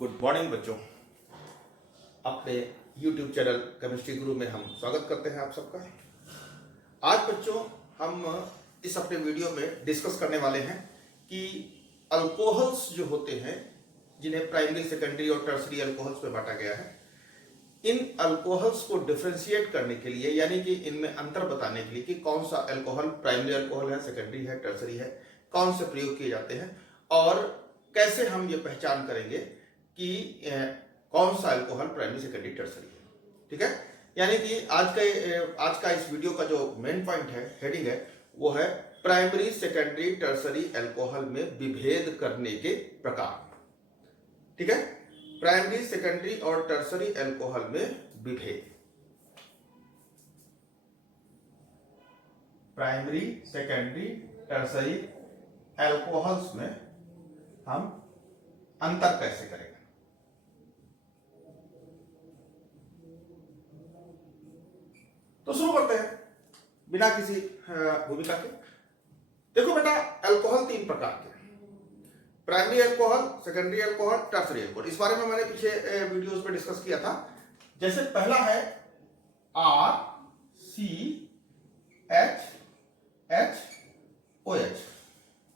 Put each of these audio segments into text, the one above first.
Good morning बच्चों। अपने YouTube channel chemistry गुरु में हम स्वागत करते हैं आप सबका। आज बच्चों हम इस अपने वीडियो में डिस्कस करने वाले हैं कि अल्कोहल्स जो होते हैं, जिन्हें प्राइमरी, सेकेंडरी और टर्सरी अल्कोहल्स में बांटा गया है, इन अल्कोहल्स को डिफरेंशिएट करने के लिए, यानी कि इनमें अंतर बताने के लिए कि कौन सा अल्कोहल प्राइमरी अल्कोहल है, सेकेंडरी है, टर्सरी है, कौन से प्रयोग किए जाते हैं और कैसे हम ये पहचान करेंगे कि कौन सा अल्कोहल प्राइमरी, सेकेंडरी, टर्सरी है। ठीक है, यानी कि आज का इस वीडियो का जो मेन पॉइंट है, हेडिंग है, वो है प्राइमरी, सेकेंडरी, टर्सरी अल्कोहल में विभेद करने के प्रकार। ठीक है, प्राइमरी, सेकेंडरी और टर्सरी अल्कोहल में विभेद। प्राइमरी, सेकेंडरी, टर्सरी अल्कोहल्स में हम अंतर कैसे करेंगे। तो शुरू करते हैं बिना किसी भूमिका के। देखो बेटा, अल्कोहल तीन प्रकार के हैं: primary alcohol, secondary alcohol, tertiary alcohol. इस बारे में मैंने पीछे वीडियोस में डिस्कस किया था। जैसे पहला है RCHHOH।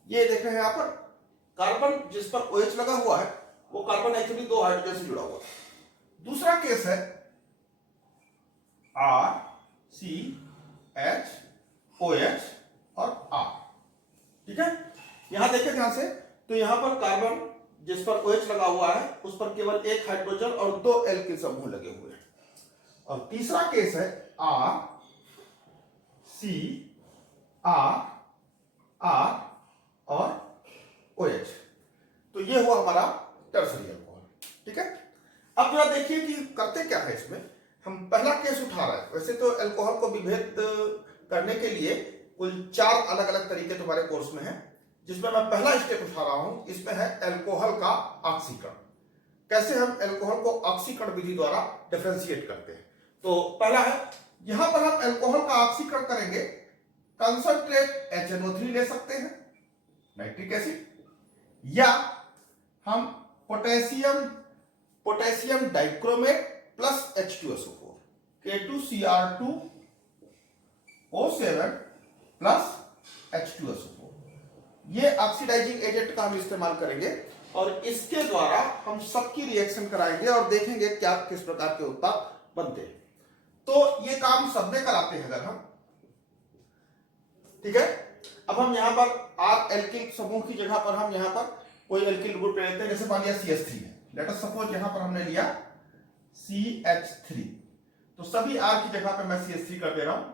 ये देख रहे हैं यहां पर कार्बन जिस पर OH लगा हुआ है वो कार्बन एक्चुअली दो हाइड्रोजन से जुड़ा हुआ है। दूसरा केस है RCHOH और R। ठीक है, यहां देखें ध्यान से, तो यहां पर कार्बन जिस पर OH लगा हुआ है उस पर केवल एक हाइड्रोजन और दो एल्किल समूह लगे हुए हैं। और तीसरा केस है RCR और OH। तो ये हुआ हमारा टर्सरी अल्कोहल। ठीक है, अब जरा देखिए कि करते क्या है इसमें। हम पहला केस उठा रहे हैं। वैसे तो अल्कोहल को विभेद करने के लिए कुल 4 अलग अलग तरीके तुम्हारे कोर्स में है, जिसमें मैं पहला स्टेप उठा रहा हूं। इसमें है अल्कोहल का ऑक्सीकरण। कैसे हम अल्कोहल को ऑक्सीकरण विधि द्वारा डिफरेंशिएट करते हैं। तो पहला है, यहां पर हम अल्कोहल का ऑक्सीकरण करेंगे। कंसंट्रेट HNO3 ले सकते हैं, नाइट्रिक एसिड, या हम potassium dichromate plus H2SO4, K2Cr2O7 plus H2SO4। ये ऑक्सीडाइजिंग एजेंट का हम इस्तेमाल करेंगे और इसके द्वारा हम सबकी रिएक्शन कराएंगे और देखेंगे क्या किस प्रकार के उत्पाद बनते हैं। तो ये काम सबने कराते हैं अगर हम। ठीक है, अब हम यहां पर R एल्किल समूह की जगह पर हम यहां पर कोई एल्किल ग्रुप ले लेते हैं। जैसे मान लिया CH3 है, लेट अस सपोज यहां पर हमने लिया CH3, तो सभी R की जगह पे मैं CH3 कर दे रहा हूं।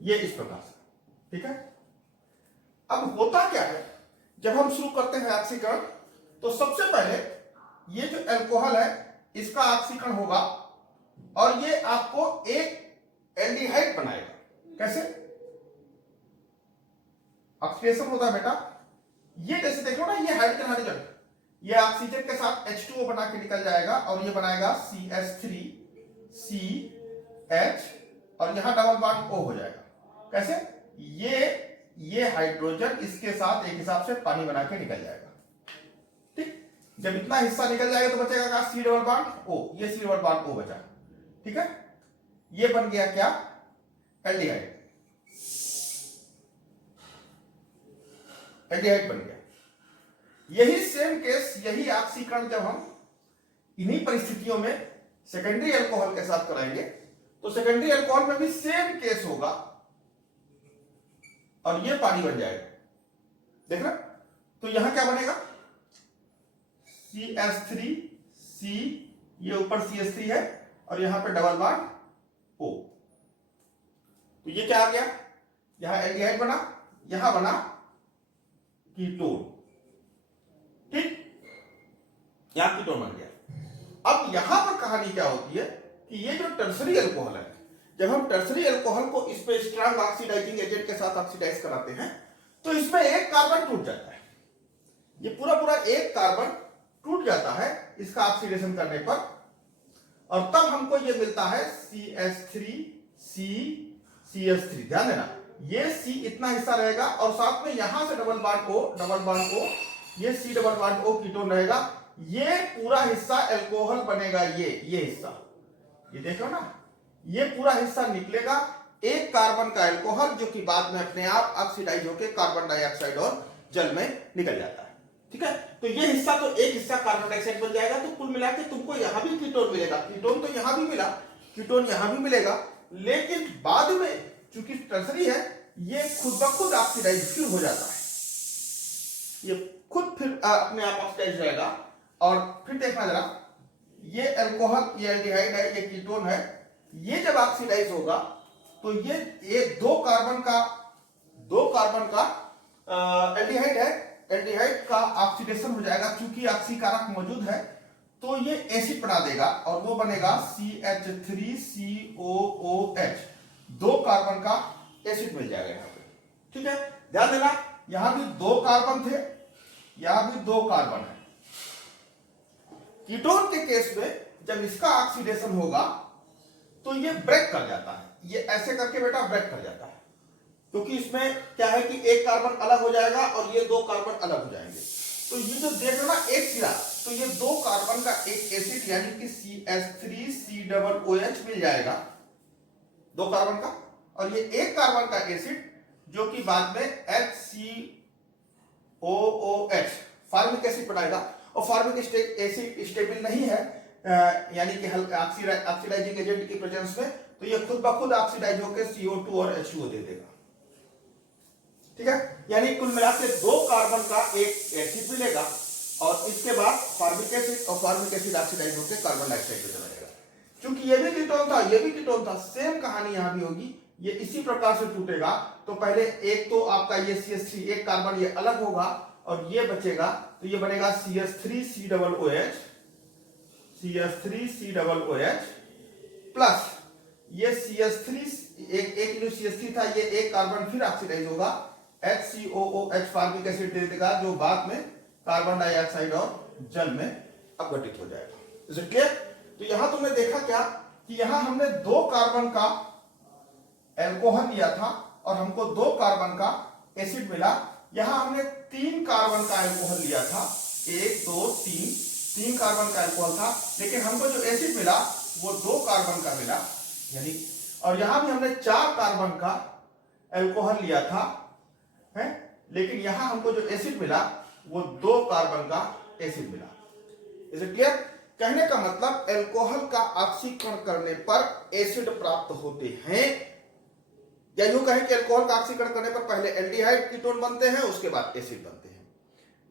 ये इस प्रकार से। ठीक है, अब होता क्या है, जब हम शुरू करते हैं ऑक्सीकरण, तो सबसे पहले ये जो अल्कोहल है इसका ऑक्सीकरण होगा और ये आपको एक एल्डिहाइड बनाएगा। कैसे ऑक्सीडेशन होता है बेटा, ये जैसे देख लो ना, ये हाइड्रोजन हाइड्रोजन, ये ऑक्सीजन के साथ H2O बना के निकल जाएगा और ये बनाएगा CH3CH और यहां डबल बॉन्ड O हो जाएगा। कैसे, ये हाइड्रोजन इसके साथ एक हिसाब से पानी बना के निकल जाएगा। ठीक, जब इतना हिस्सा निकल जाएगा तो बचेगा क्या, C डबल बॉन्ड O, ये C डबल बॉन्ड O बचा। ठीक है, ये बन गया क्या, एल्डिहाइड। एल्डिहाइड बन गया। यही सेम केस, यही ऑक्सीकरण जब हम इन्हीं परिस्थितियों में सेकेंडरी अल्कोहल के साथ कराएंगे तो सेकेंडरी अल्कोहल में भी सेम केस होगा और ये पानी बन जाएगा। देखना, तो यहां क्या बनेगा, CH3C, ये ऊपर CH3 है और यहां पे डबल बॉन्ड O। तो ये क्या आ गया, यहां एल्डिहाइड बना, यहां बना कीटोन। ठीक, यहां कीटोन बन गया। अब यहां पर कहानी क्या होती है कि ये जो टर्सरी अल्कोहल है, जब हम टर्सरी अल्कोहल को इस पे स्ट्रांग ऑक्सीडाइजिंग एजेंट के साथ ऑक्सीडाइज कराते हैं तो इसमें एक कार्बन टूट जाता है। ये पूरा एक कार्बन टूट जाता है इसका ऑक्सीडेशन करने पर और तब हमको ये मिलता है CH3CCH3। ध्यान देना, ये C इतना हिस्सा रहेगा और साथ में यहां से डबल बॉन्ड O, ये C double bond O ketone रहेगा। ये पूरा हिस्सा अल्कोहल बनेगा। ये हिस्सा, ये देखो ना, ये पूरा हिस्सा निकलेगा एक कार्बन का अल्कोहल, जो कि बाद में अपने आप ऑक्सीडाइज होकर कार्बन डाइऑक्साइड और जल में निकल जाता है। ठीक है, तो ये हिस्सा तो एक हिस्सा कार्बन डाइऑक्साइड बन जाएगा। तो कुल मिला के तुमको यहां भी कीटोन मिलेगा। कीटोन तो यहां भी मिला, कीटोन यहां भी मिलेगा, लेकिन बाद में चूंकि टर्सरी है, ये खुद ब खुद ऑक्सीडाइज फिर हो जाता है। ये खुद फिर अपने आप ऑक्सीडाइज रहेगा। और फिर देखना जरा, ये अल्कोहल, ये एल्डिहाइड है, ये कीटोन है, ये जब ऑक्सीडाइज होगा तो ये दो कार्बन का एल्डिहाइड है, एल्डिहाइड का ऑक्सीडेशन हो जाएगा। चूंकि ऑक्सीकारक मौजूद है तो ये एसिड बना देगा और वो बनेगा CH3COOH। दो कार्बन का एसिड मिल जाएगा यहां पे। ठीक है, ध्यान देना, यहां भी दो कार्बन थे, यहां भी दो कार्बन है। कीटोन के केस में जब इसका ऑक्सीडेशन होगा तो ये ब्रेक कर जाता है। ये ऐसे करके बेटा ब्रेक कर जाता है, क्योंकि इसमें क्या है कि एक कार्बन अलग हो जाएगा और ये दो कार्बन अलग हो जाएंगे। तो ये जो देख रहे हो ना एक सिरा, तो ये दो कार्बन का एक एसिड यानी कि CH3COOH मिल जाएगा, दो कार्बन का। और ये एक कार्बन का एसिड जो कि बाद में HCOOH फार्मिक एसिड बनाएगा। और फार्मिक एसिड स्टेबल नहीं है, यानी कि ऑक्सीडाइजिंग एजेंट की प्रेजेंस में, तो ये खुद ब खुद ऑक्सीडाइज होकर CO2 और H2O दे देगा। ठीक है, यानी कुल मिलाकर दो कार्बन का एक एसिड मिलेगा और इसके बाद फार्मिक एसिड, और फार्मिक एसिड ऑक्सीडाइज होकर कार्बन डाइऑक्साइड में चला जाएगा। क्योंकि ये भी कीटोन था, ये भी कीटोन था, सेम कहानी यहां भी होगी। ये इसी प्रकार से टूटेगा। तो पहले एक तो आपका ये CH3, एक कार्बन ये अलग होगा और ये बचेगा, तो ये बनेगा CH3COOH प्लस ये CH3, एक जो CH3 था, ये एक कार्बन फिर ऑक्सीडाइज होगा, HCOOH फार्मिक एसिड दे देगा, जो बाद में कार्बन डाइऑक्साइड और जल में अपघटित हो जाएगा। Is it clear? तो यहां तुमने देखा क्या कि यहां हमने दो कार्बन का अल्कोहल लिया था और हमको दो कार्बन का एसिड मिला। यहां हमने तीन कार्बन का अल्कोहल लिया था, 1 2 3 कार्बन का अल्कोहल था, लेकिन हमको जो एसिड मिला वो दो कार्बन का मिला, यानी। और यहां भी हमने 4 कार्बन का अल्कोहल लिया था, है, लेकिन यहां हमको जो एसिड मिला वो दो कार्बन का एसिड मिला। Is it clear? कहने का मतलब अल्कोहल का ऑक्सीकरण करने पर एसिड प्राप्त होते हैं, या यूं कहें कि अल्कोहल का ऑक्सीकरण करने पर पहले एल्डिहाइड कीटोन बनते हैं, उसके बाद एसिड बनते हैं।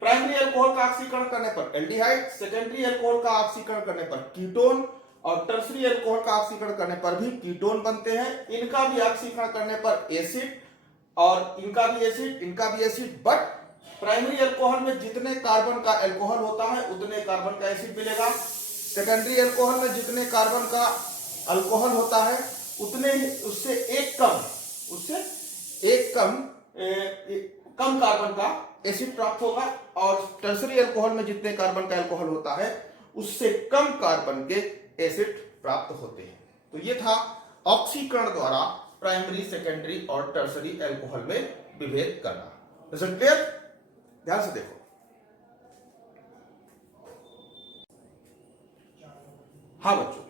प्राइमरी अल्कोहल का ऑक्सीकरण करने पर एल्डिहाइड, सेकेंडरी अल्कोहल का ऑक्सीकरण करने पर कीटोन, और टर्सरी अल्कोहल का ऑक्सीकरण करने पर भी कीटोन बनते हैं। इनका भी ऑक्सीकरण करने पर एसिड, और इनका भी एसिड, बट प्राइमरी अल्कोहल में जितने कार्बन का अल्कोहल होता है उतने कार्बन का एसिड मिलेगा। सेकेंडरी अल्कोहल में जितने कार्बन का अल्कोहल होता है उतने ही, उससे एक कम कार्बन का एसिड प्राप्त होगा। और टर्सरी अल्कोहल में जितने कार्बन का अल्कोहल होता है उससे कम कार्बन के एसिड प्राप्त होते हैं। तो ये था ऑक्सीकरण द्वारा प्राइमरी, सेकेंडरी और टर्सरी अल्कोहल में विभेद करना। Is it clear? ध्यान से देखो। हाँ बच्चों,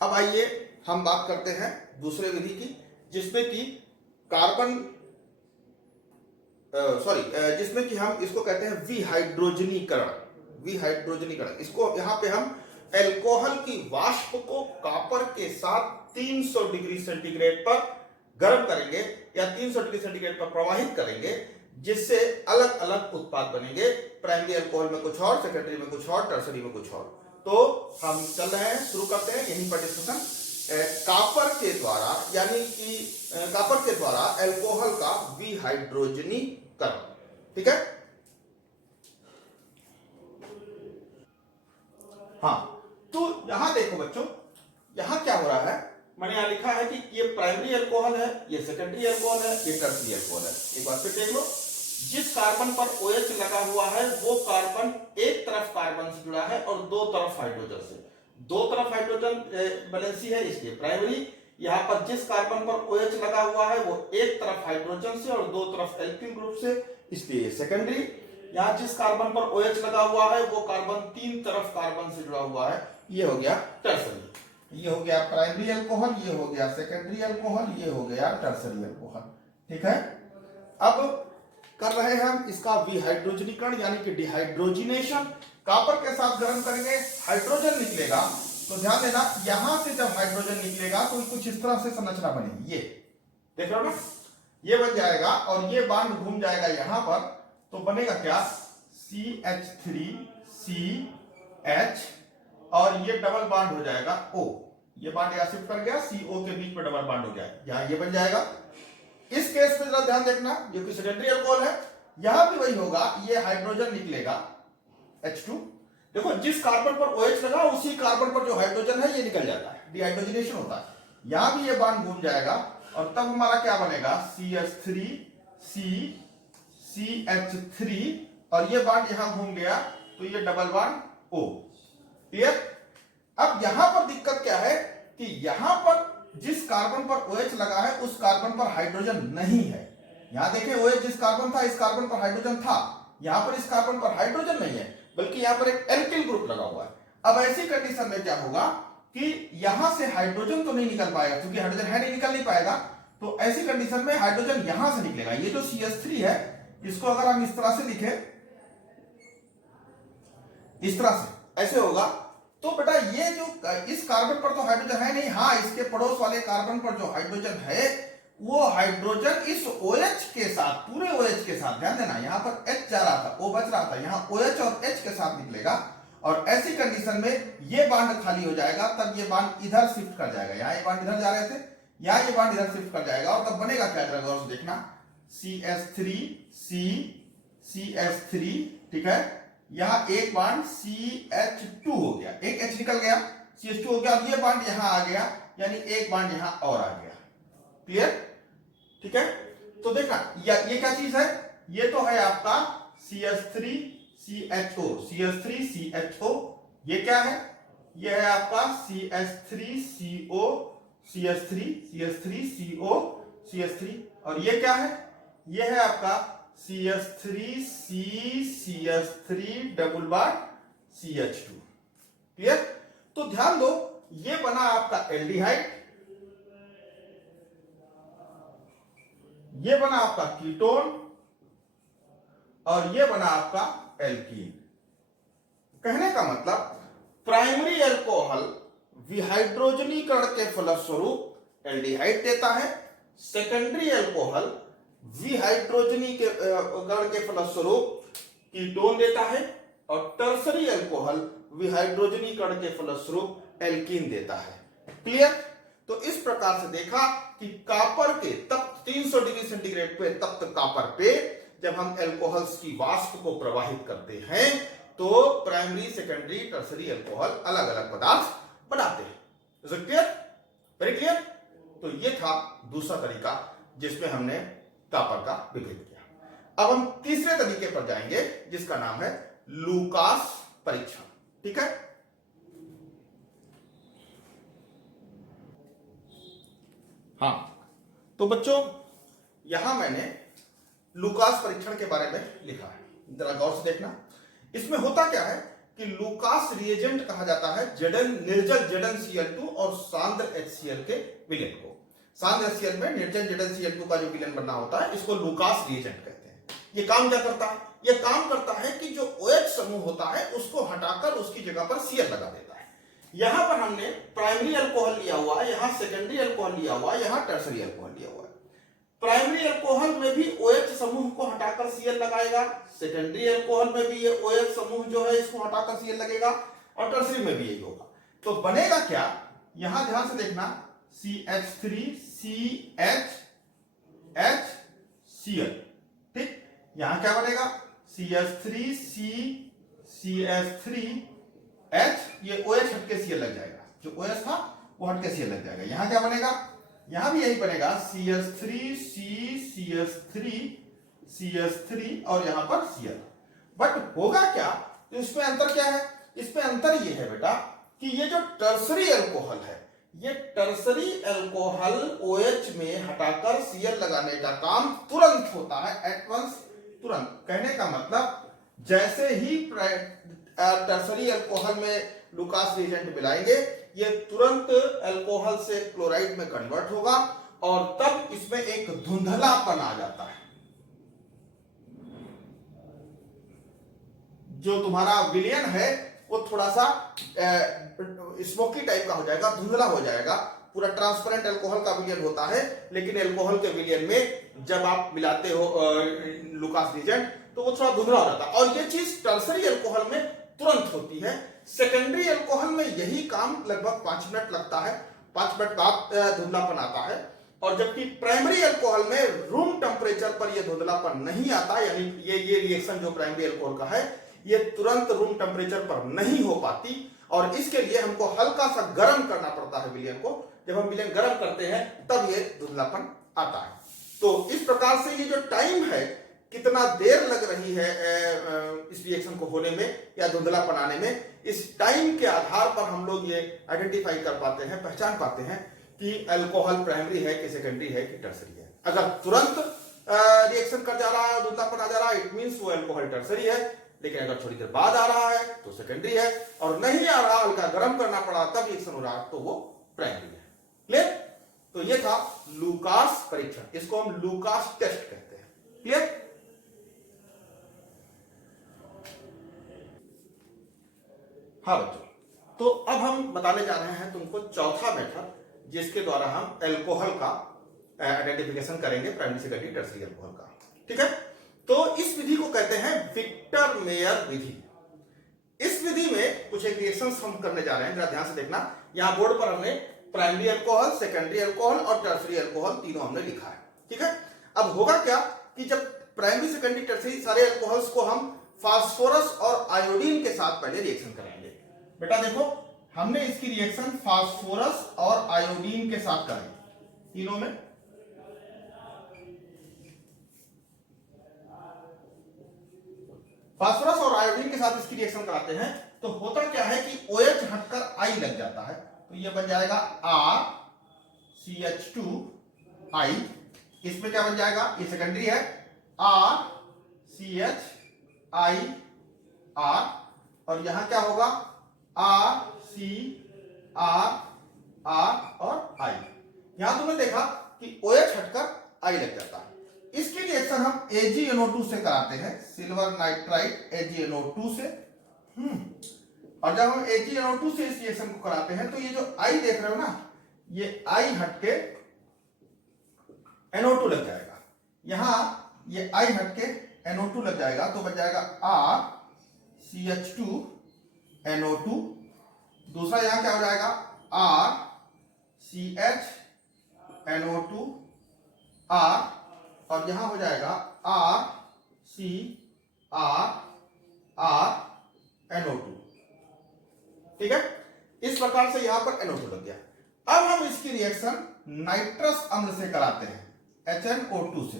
अब आइए हम बात करते हैं दूसरे विधि की, जिसमें कि जिसमें कि हम इसको कहते हैं विहाइड्रोजनीकरण। इसको यहां पे हम अल्कोहल की वाष्प को कॉपर के साथ 300 डिग्री सेंटीग्रेड पर गर्म करेंगे या 300 डिग्री सेंटीग्रेड पर प्रवाहित करेंगे, जिससे अलग अलग उत्पाद बनेंगे। प्राइमरी अल्कोहल में कुछ और, सेकेंडरी में कुछ और, टर्सरी में कुछ और। तो हम चल रहे हैं, शुरू करते हैं यहीं पर डिस्कशन। कॉपर के द्वारा, यानी कि कॉपर के द्वारा अल्कोहल का विहाइड्रोजनीकरण। ठीक है, हाँ। तो यहां देखो बच्चों, यहां क्या हो रहा है, मैंने यहां लिखा है कि ये प्राइमरी अल्कोहल है, ये सेकेंडरी अल्कोहल है, ये टर्सरी अल्कोहल है। एक बार फिर देख लो, जिस कार्बन पर OH लगा हुआ है वो कार्बन एक तरफ कार्बन से जुड़ा है और दो तरफ हाइड्रोजन से। दो तरफ हाइड्रोजन हाइड्रोजन वैलेंसी है इसलिए प्राइमरी। यहाँ पर जिस कार्बन पर OH लगा हुआ है वो एक तरफ हाइड्रोजन से और दो तरफ एल्किन ग्रुप से, इसलिए ये सेकेंडरी। यहाँ जिस कार्बन पर OH लगा हुआ है वो कार्बन तीन तरफ कार्बन से जुड़ा हुआ है, ये हो गया टर्सरी। ये हो गया प्राइमरी अल्कोहल, ये हो गया सेकेंडरी अल्कोहल, ये हो गया टर्सरी अल्कोहल। ठीक है, अब कर रहे हैं हम इसका विहाइड्रोजनीकरण यानी कि डिहाइड्रोजिनेशन। कॉपर के साथ गर्म करेंगे, हाइड्रोजन निकलेगा। तो ध्यान देना, यहां से जब हाइड्रोजन निकलेगा तो कुछ इस तरह से संरचना बनेगी, ये देख रहे हो ना, ये बन जाएगा और ये बांड घूम जाएगा यहां पर, तो बनेगा क्या, CH3CH और ये डबल बांड हो जाएगा O। ये बांड यहां शिफ्ट कर गया, CO के बीच में डबल बांड हो गया, यहां ये बन जाएगा। इस केस में जरा ध्यान देखना, ये कोई सेकेंडरी अल्कोहल है, यहां भी वही होगा, ये हाइड्रोजन निकलेगा H2। देखो जिस कार्बन पर OH लगा उसी कार्बन पर जो हाइड्रोजन है ये निकल जाता है, डिहाइड्रोजनेशन होता है। यहां भी ये बांड घूम जाएगा और तब हमारा क्या बनेगा, CH3CCH3 और ये बांड यहां घूम गया तो ये डबल बांड O। क्लियर। अब यहां पर दिक्कत क्या है कि यहां पर जिस कार्बन पर OH लगा है उस कार्बन पर हाइड्रोजन नहीं है। यहां देखें OH जिस कार्बन था इस कार्बन पर हाइड्रोजन था, यहां पर इस कार्बन पर हाइड्रोजन नहीं है बल्कि यहां पर एक एल्किल ग्रुप लगा हुआ है। अब ऐसी कंडीशन में क्या होगा कि यहां से हाइड्रोजन तो नहीं निकल पाएगा, क्योंकि हाइड्रोजन है नहीं, निकल नहीं पाएगा। तो ऐसी कंडीशन में हाइड्रोजन यहां से निकलेगा। ये जो CH3 है इसको अगर हम इस तरह से लिखें, इस तरह से ऐसे होगा, तो बेटा ये जो इस कार्बन पर तो हाइड्रोजन है नहीं, हाँ इसके पड़ोस वाले कार्बन पर जो हाइड्रोजन है वो हाइड्रोजन इस OH के साथ, पूरे OH के साथ, ध्यान देना यहां पर H जा रहा था, O बच रहा था, यहां OH और H के साथ निकलेगा। और ऐसी कंडीशन में ये बांड खाली हो जाएगा, तब ये बांड इधर शिफ्ट कर जाएगा। यहां ये बांड इधर जा रहे थे, यहां ये बांड इधर शिफ्ट कर जाएगा और तब बनेगा क्या, जरा गौर से देखना, CH3CCH3, ठीक है। यहां एक बांड CH2 हो गया, एक H निकल गया, CH2 हो गया, और ये बांड यहां आ गया, यानी एक बांड यहां और आ गया। क्लियर, ठीक है। तो देखना ये क्या चीज है, ये तो है आपका CH3CHO, CH3CHO। ये क्या है, ये है आपका CH3CO, CH3CO, CH3। और ये क्या है, ये है आपका CH3CCH3 डबल बार CH2। क्लियर। तो ध्यान दो, ये बना आपका एल्डिहाइड, ये बना आपका कीटोन और ये बना आपका एल्कीन। कहने का मतलब प्राइमरी अल्कोहल विहाइड्रोजनीकरण के फलस्वरूप एल्डिहाइड देता है, सेकेंडरी अल्कोहल विहाइड्रोजनीकरण के फलस्वरूप कीटोन देता है और टर्सरी अल्कोहल विहाइड्रोजनीकरण के फलस्वरूप एल्कीन देता है। क्लियर। तो इस प्रकार से देखा कि कॉपर के तप्त 300 डिग्री सेंटीग्रेड पे तप्त कॉपर पे जब हम अल्कोहल्स की वाष्प को प्रवाहित करते हैं तो प्राइमरी, सेकेंडरी, टर्सरी अल्कोहल अलग अलग पदार्थ बनाते हैं। Is it clear, very clear. तो ये था दूसरा तरीका जिसमें हमने कॉपर का विभेद किया। अब हम तीसरे तरीके पर जाएंगे जिसका नाम है लूकास परीक्षण। ठीक है, हाँ तो बच्चों यहां मैंने लूकास परीक्षण के बारे में लिखा है, जरा गौर से देखना। इसमें होता क्या है कि लूकास रिएजेंट कहा जाता है निर्जल ZnCl2 और सांद्र HCl के विलयन को। सांद्र HCl में निर्जल ZnCl2 का जो विलयन बनना होता है इसको लूकास रिएजेंट कहते हैं। ये काम क्या करता है, ये काम करता है कि जो OH समूह होता है उसको हटाकर उसकी जगह पर Cl लगा देता है। यहां पर हमने प्राइमरी अल्कोहल लिया हुआ है, यहां सेकेंडरी अल्कोहल लिया हुआ है, यहां टर्सरी अल्कोहल लिया हुआ है। प्राइमरी अल्कोहल में भी OH समूह को हटाकर Cl लगाएगा, सेकेंडरी अल्कोहल में भी ये OH समूह जो है इसको हटाकर Cl लगेगा और टर्सरी में भी यही होगा। तो बनेगा क्या, यहां ध्यान से देखना, CH3CHHCl, ठीक। यहां क्या बनेगा, CH3CCH3H, ये OH हटके Cl लग जाएगा, जो OH था वो हटके Cl लग जाएगा। यहां क्या बनेगा, यहां भी यही बनेगा, CH3CCH3 और यहां पर Cl। बट होगा क्या, तो इसमें अंतर क्या है, इसमें अंतर ये है बेटा कि ये जो टर्सरी अल्कोहल है, ये टर्सरी अल्कोहल OH में हटाकर Cl लगाने का काम तुरंत होता है, एट वंस, तुरंत। कहने का मतलब जैसे ही टर्सरी अल्कोहल में लुकास रिएजेंट मिलाएंगे, ये तुरंत अल्कोहल से क्लोराइड में कन्वर्ट होगा और तब इसमें एक धुंधलापन आ जाता है। जो तुम्हारा विलयन है वो थोड़ा सा स्मोकी टाइप का हो जाएगा, धुंधला हो जाएगा। पूरा ट्रांसपेरेंट अल्कोहल का विलयन होता है, लेकिन अल्कोहल के विलयन में जब आप मिलाते हो लुकास रिएजेंट तो वो थोड़ा धुंधला हो जाता है। और ये चीज टर्सरी अल्कोहल में तुरंत होती है। सेकेंडरी अल्कोहल में यही काम लगभग 5 मिनट लगता है, 5 मिनट बाद धुंधलापन आता है। और जबकि प्राइमरी अल्कोहल में रूम टेम्परेचर पर यह धुंधलापन नहीं आता, यानी ये रिएक्शन जो प्राइमरी अल्कोहल का है ये तुरंत रूम टेम्परेचर पर नहीं हो पाती, और इसके लिए हमको हल्का सा गर्म करना पड़ता है विलयन को। जब हम विलयन गर्म करते हैं तब ये धुंधलापन आता है। तो इस प्रकार से ये जो टाइम है, कितना देर लग रही है इस रिएक्शन को होने में या धुंधलापन आने में, इस टाइम के आधार पर हम लोग ये आइडेंटिफाई कर पाते हैं, पहचान पाते हैं कि अल्कोहल प्राइमरी है कि सेकेंडरी है कि टर्सरी है। अगर तुरंत रिएक्शन कर जा रहा है, धुंधलापन आ जा रहा है, इट मींस वो अल्कोहल टर्सरी है। लेकिन अगर थोड़ी देर बाद आ रहा है तो सेकेंडरी है, और नहीं आ रहा, हल्का गर्म करना पड़ा तब रिएक्शन हो रहा है, तो वो प्राइमरी है। क्लियर? तो ये था लुकास परीक्षण, इसको हम लुकास टेस्ट कहते हैं। क्लियर? हाँ बच्चों, तो अब हम बताने जा रहे हैं तुमको चौथा मेथड, जिसके द्वारा हम अल्कोहल का आइडेंटिफिकेशन करेंगे, प्राइमरी सेकेंडरी टर्सरी अल्कोहल का। ठीक है? तो इस विधि को कहते हैं विक्टर मेयर विधि। इस विधि में कुछ एक रिएक्शंस हम करने जा रहे हैं, जरा ध्यान से देखना। यहां बोर्ड पर हमने प्राइमरी अल्कोहल, सेकेंडरी अल्कोहल और टर्सरी अल्कोहल तीनों हमने लिखा है। ठीक है? अब होगा क्या कि जब प्राइमरी सेकेंडरी टर्सरी सारे अल्कोहल्स को हम फास्फोरस और आयोडीन के साथ पहले रिएक्शन कराएंगे। बेटा देखो, हमने इसकी रिएक्शन फास्फोरस और आयोडीन के साथ कराई, तीनों में। फास्फोरस और आयोडीन के साथ इसकी रिएक्शन कराते हैं तो होता क्या है कि OH हटकर I लग जाता है, तो ये बन जाएगा RCH2I। इसमें क्या बन जाएगा, ये सेकेंडरी है, RCHIR, और यहां क्या होगा, RCRR और I। यहां तुमने देखा कि OH हटकर I लग जाता है। इसकी रिएक्शन हम AgNO2 से कराते हैं, सिल्वर नाइट्राइट AgNO2 से। और जब हम AgNO2 से इस रिएक्शन को कराते हैं तो ये जो I देख रहे हो ना, ये I हटके NO2 लग जाएगा, यहां ये I हटके NO2 लग जाएगा, तो बच जाएगा RCH2NO2। दूसरा यहां क्या हो जाएगा, RCHNO2R, और यहां हो जाएगा RCRRNO2। ठीक है? इस प्रकार से यहां पर NO2 लग गया। अब हम इसकी रिएक्शन नाइट्रस अम्ल से कराते हैं, HNO2 से।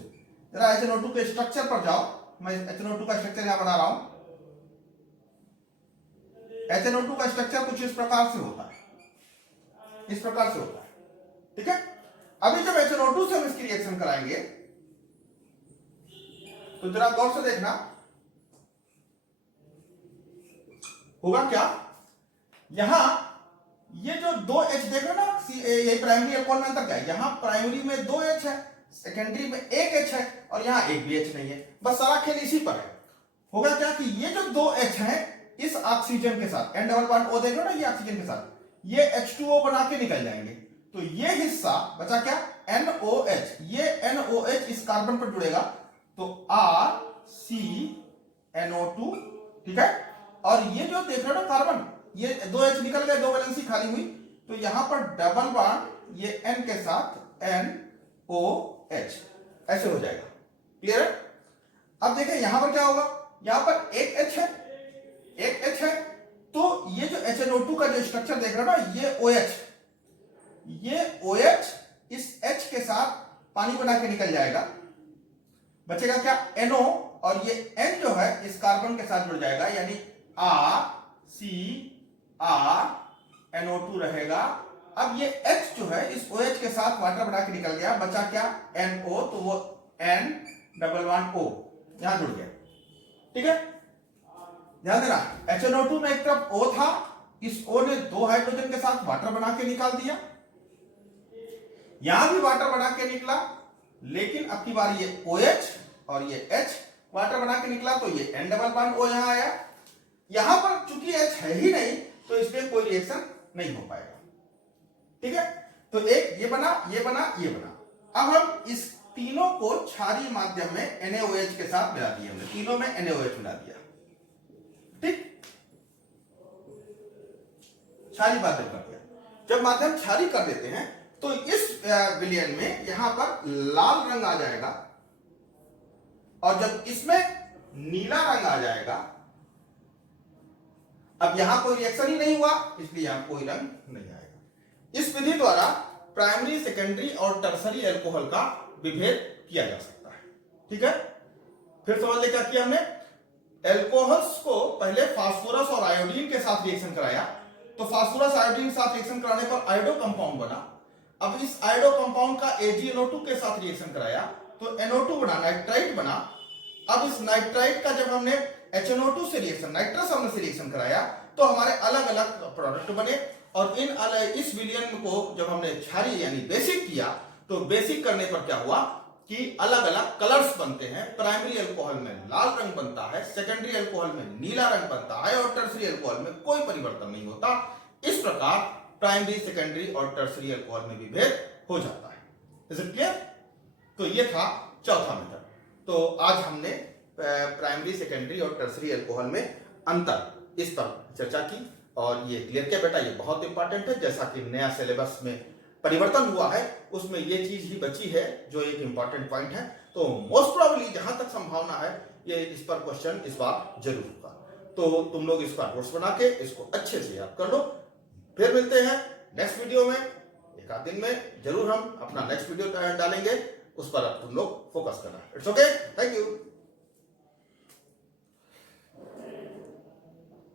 जरा HNO2 के स्ट्रक्चर पर जाओ, मैं HNO2 का स्ट्रक्चर यहां बना रहा हूं। HNO2 का स्ट्रक्चर कुछ इस प्रकार से होता है, इस प्रकार से होता है। ठीक है? अभी जब HNO2 से हम इसकी रिएक्शन कराएंगे तो जरा गौर से देखना, होगा क्या, यहां ये जो 2H देख रहे हो ना, ये प्राइमरी अल्कोहल में अंतर क्या है, यहां प्राइमरी में 2H है, सेकेंडरी में 1H है, और यहां एक भी H नहीं है। बस सारा खेल इसी पर है। होगा क्या कि ये जो 2H है इस ऑक्सीजन के साथ, N डबल बॉन्ड O देख रहे हो ना, ये ऑक्सीजन के साथ ये H2O बना के निकल जाएंगे, तो ये हिस्सा बचा क्या, NOH। ये NOH इस कार्बन पर जुड़ेगा तो RCNO2। ठीक है? और ये जो देख रहे हो ना कार्बन, ये 2H निकल गए, 2 वैलेंसी खाली हुई, तो यहां पर डबल बॉन्ड ये N के साथ NOH ऐसे हो जाएगा। क्लियर है? अब देखें यहां पर क्या होगा, यहां पर एक H है, एक H है, तो ये जो HNO2 का जो स्ट्रक्चर देख रहे हो ना, ये OH, ये OH इस H के साथ पानी बना के निकल जाएगा, बचेगा क्या, NO, और ये N जो है इस कार्बन के साथ जुड़ जाएगा, यानी RCRR NO2 रहेगा। अब ये H जो है इस OH के साथ वाटर बना के निकल गया, बचा क्या NO, तो वो N11O यहां जुड़ गया। ठीक है, ध्यान देना HNO2 में एक तरफ O था, इस O ने 2 हाइड्रोजन के साथ वाटर बना के निकाल दिया, यहां भी वाटर बना के निकला, लेकिन अब की बार ये OH और ये H वाटर बना के निकला, तो ये N11O यहां आया। यहां पर चूंकि H है ही नहीं तो इसलिए कोई रिएक्शन नहीं हो पाएगा। ठीक है, तो एक ये बना, ये बना, ये बना। अब हम इस तीनों को क्षारीय माध्यम में NaOH के साथ मिला दिया, हमने तीनों में NaOH मिला दिया। ठीक, क्षारीय माध्यम कर दिया। जब माध्यम क्षारीय कर देते हैं तो इस विलयन में यहां पर लाल रंग आ जाएगा, और जब इसमें नीला रंग आ जाएगा, अब यहां कोई रिएक्शन ही नहीं हुआ इसलिए यहां कोई रंग नहीं आएगा। इस विधि द्वारा प्राइमरी, सेकेंडरी और टर्सरी अल्कोहल का विभेद किया जा सकता है। ठीक है, फिर समझ ले क्या किया हमने, एल्कोहल्स को पहले फास्फोरस और आयोडीन के साथ रिएक्शन कराया, तो फास्फोरस आयोडीन के साथ रिएक्शन कराने पर आयोडो कंपाउंड बना। अब इस आयोडो कंपाउंड का AgNO2 के साथ रिएक्शन कराया तो NO2 बना, नाइट्राइट बना। अब इस नाइट्राइट का जब हमने HNO2 से रिएक्शन, नाइट्रस अम्ल से रिएक्शन कराया तो हमारे अलग अलग प्रोडक्ट बने, और इस विलयन को जब हमने क्षारीय यानी बेसिक किया तो बेसिक करने पर क्या हुआ कि अलग अलग कलर्स बनते हैं। प्राइमरी अल्कोहल में लाल रंग बनता है, सेकेंडरी अल्कोहल में नीला रंग बनता है, और टर्सरी अल्कोहल में कोई परिवर्तन नहीं होता। इस प्रकार प्राइमरी, सेकेंडरी और टर्सरी अल्कोहल में विभेद हो जाता है। Is it clear? तो ये था चौथा मेथड। तो आज हमने प्राइमरी, सेकेंडरी और टर्सरी अल्कोहल में अंतर इस पर चर्चा की, और ये क्लियर किया बेटा, ये बहुत इंपॉर्टेंट है। जैसा कि नया सिलेबस में परिवर्तन हुआ है उसमें ये चीज ही बची है जो एक इंपॉर्टेंट पॉइंट है। तो मोस्ट प्रोबेबली जहां तक संभावना है ये इस पर क्वेश्चन इस बार जरूर होगा। तो तुम लोग इस पर नोट्स बना के इसको अच्छे से याद कर लो। फिर मिलते हैं नेक्स्ट वीडियो में, एक आध दिन में जरूर हम अपना नेक्स्ट वीडियो डालेंगे, उस पर अब तुम लोग फोकस करना। It's okay, thank you.